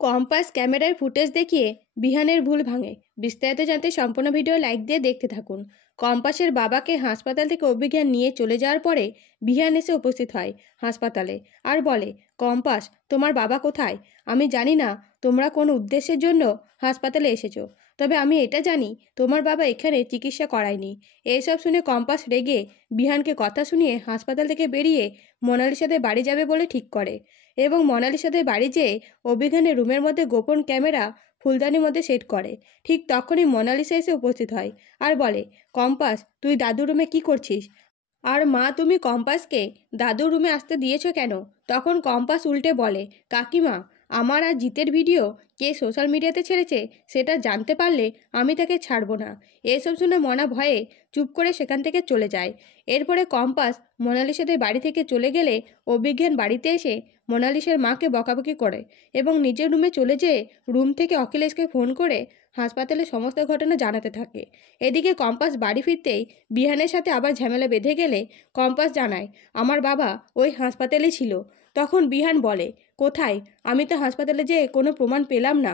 Compass ক্যামেরার footage দেখিয়ে বিহানের ভুল ভাঙে। বিস্তারিত জানতে সম্পূর্ণ ভিডিও লাইক দিয়ে দেখতে থাকুন। কম্পাসের বাবাকে হাসপাতাল থেকে অভিজ্ঞান নিয়ে চলে যাওয়ার পরে বিহান এসে উপস্থিত হয় হাসপাতালে আর বলে, কম্পাস, তোমার বাবা কোথায়? আমি জানি না তোমরা কোন উদ্দেশ্যের জন্য হাসপাতালে এসেছো, তবে আমি এটা জানি তোমার বাবা এখানে চিকিৎসা করায়নি। এইসব শুনে কম্পাস রেগে বিহানকে কথা শুনিয়ে হাসপাতাল থেকে বেরিয়ে মোনালিসাদের বাড়ি যাবে বলে ঠিক করে এবং মোনালিসাদের বাড়ি যেয়ে অভিজ্ঞানের রুমের মধ্যে গোপন ক্যামেরা ফুলদানির মধ্যে সেট করে। ঠিক তখনই মোনালিসা এসে উপস্থিত হয় আর বলে, কম্পাস, তুই দাদুর রুমে কি করছিস? আর মা, তুমি কম্পাসকে দাদুর রুমে আসতে দিয়েছো কেন? তখন কম্পাস উল্টে বলে, কাকিমা, আমার আর জিতের ভিডিও কে সোশ্যাল মিডিয়াতে ছেড়েছে সেটা জানতে পারলে আমি তাকে ছাড়বো না। এসব শুনে মনা ভয়ে চুপ করে সেখান থেকে চলে যায়। এরপরে কম্পাস মোনালিসাদের বাড়ি থেকে চলে গেলে অভিজ্ঞান বাড়িতে এসে মোনালিসার মাকে বকাবকি করে এবং নিজের রুমে চলে যেয়ে রুম থেকে অখিলেশকে ফোন করে হাসপাতালের সমস্ত ঘটনা জানাতে থাকে। এদিকে কম্পাস বাড়ি ফিরতেই বিহানের সাথে আবার ঝামেলা বেঁধে গেলে কম্পাস জানায়, আমার বাবা ওই হাসপাতালেই ছিল। তখন বিহান বলে, কোথায়? আমি তো হাসপাতালে যেয়ে কোনো প্রমাণ পেলাম না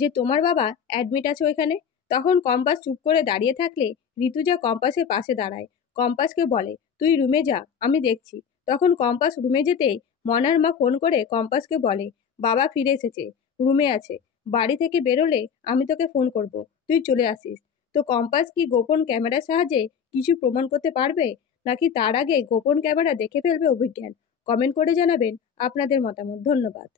যে তোমার বাবা অ্যাডমিট আছে ওইখানে। তখন কম্পাস চুপ করে দাঁড়িয়ে থাকলে ঋতুজা কম্পাসের পাশে দাঁড়ায়। কম্পাসকে বলে, তুই রুমে যা, আমি দেখছি। তখন কম্পাস রুমে যেতেই মনার মা ফোন করে কম্পাসকে বলে, বাবা ফিরে এসেছে, রুমে আছে, বাড়ি থেকে বেরোলে আমি তোকে ফোন করব, তুই চলে আসিস। তো কম্পাস কি গোপন ক্যামেরার সাহায্যে কিছু প্রমাণ করতে পারবে, নাকি তার আগে গোপন ক্যামেরা দেখে ফেলবে অভিজ্ঞান? কমেন্ট করে জানাবেন আপনাদের মতামত। ধন্যবাদ।